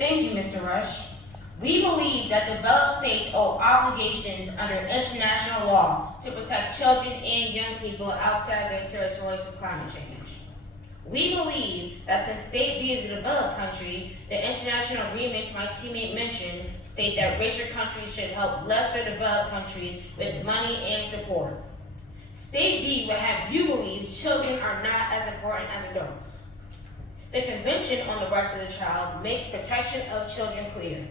Thank you, Mr. Rush. We believe that developed states owe obligations under international law to protect children and young people outside their territories from climate change. We believe that since State B is a developed country, the international agreements my teammate mentioned state that richer countries should help lesser developed countries with money and support. State B would have you believe children are not as important as adults. The Convention on the Rights of the Child makes protection of children clear.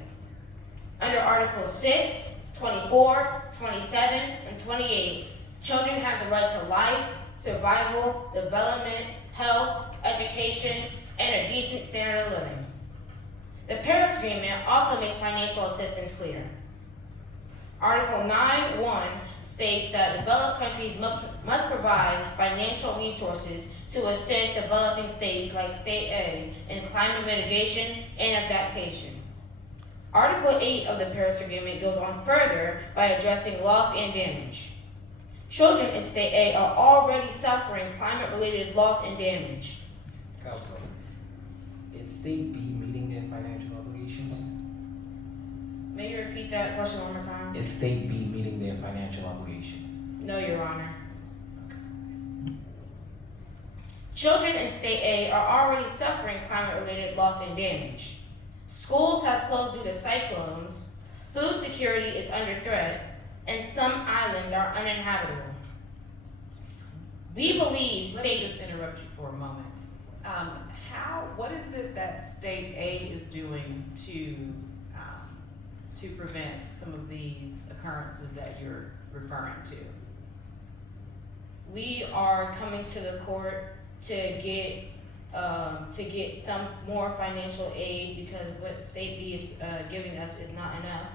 Under Articles 6, 24, 27, and 28, children have the right to life, survival, development, health, education, and a decent standard of living. The Paris Agreement also makes financial assistance clear. Article 9.1 states that developed countries must provide financial resources to assist developing states like State A in climate mitigation and adaptation. Article 8 of the Paris Agreement goes on further by addressing loss and damage. Children in State A are already suffering climate-related loss and damage. Council, is State B meeting their financial obligations? May you repeat that question one more time? Is State B meeting their financial obligations? No, Your Honor. Children in State A are already suffering climate-related loss and damage. Schools have closed due to cyclones, food security is under threat, and some islands are uninhabitable. We believe Let me just interrupt you for a moment. What is it that State A is doing to prevent some of these occurrences that you're referring to? We are coming to the court to get some more financial aid because what State B is giving us is not enough.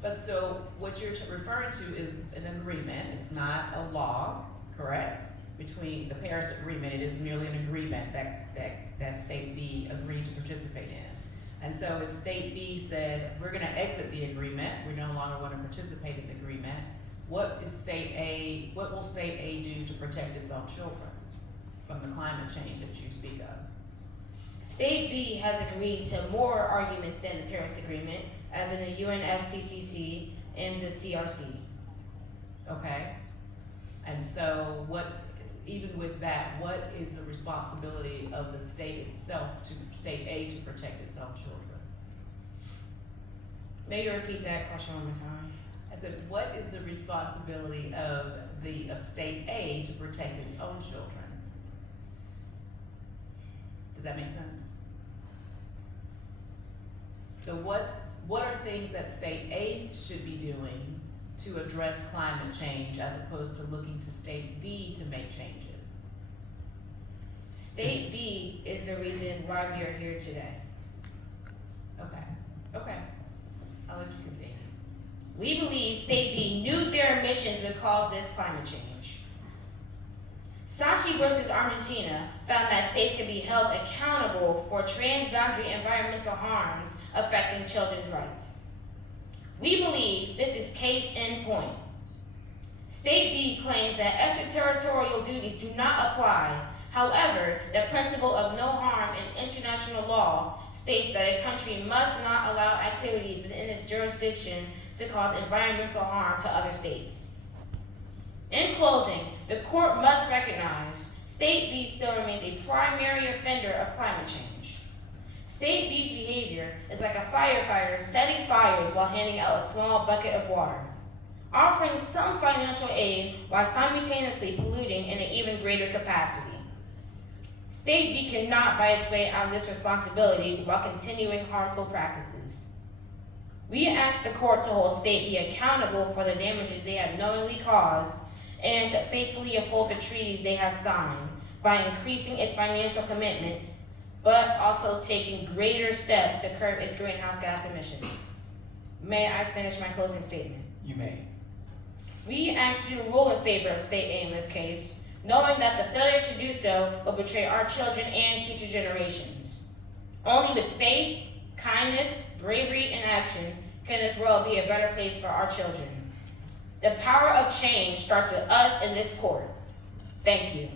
But so what you're referring to is an agreement. It's not a law, correct? Between the Paris Agreement, it is merely an agreement that State B agreed to participate in. And so if State B said, we're gonna exit the agreement, we no longer wanna participate in the agreement, what will State A do to protect its own children from the climate change that you speak of? State B has agreed to more arguments than the Paris Agreement, as in the UNFCCC and the CRC. Okay? And so even with that, what is the responsibility of the state itself, to State A, to protect its own children? May you repeat that question one more time? I said, what is the responsibility of State A to protect its own children? Does that make sense? So what are things that State A should be doing to address climate change as opposed to looking to State B to make changes? State B is the reason why we are here today. Okay, I'll let you continue. We believe State B knew their emissions would cause this climate change. Sachi versus Argentina found that states can be held accountable for transboundary environmental harms affecting children's rights. We believe this is case in point. State B claims that extraterritorial duties do not apply. However, the principle of no harm in international law states that a country must not allow activities within its jurisdiction to cause environmental harm to other states. In closing, the court must recognize State B still remains a primary offender of climate change. State B's behavior is like a firefighter setting fires while handing out a small bucket of water, offering some financial aid while simultaneously polluting in an even greater capacity. State B cannot buy its way out of this responsibility while continuing harmful practices. We ask the court to hold State B accountable for the damages they have knowingly caused and to faithfully uphold the treaties they have signed by increasing its financial commitments, but also taking greater steps to curb its greenhouse gas emissions. May I finish my closing statement? You may. We ask you to rule in favor of State A in this case, knowing that the failure to do so will betray our children and future generations. Only with faith, kindness, bravery, and action can this world be a better place for our children. The power of change starts with us in this court. Thank you.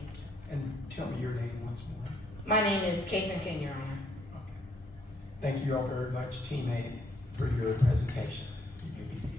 And tell me your name once more. My name is Kason King, Your Honor. Okay. Thank you all very much, Team A, for your presentation. You may be seated.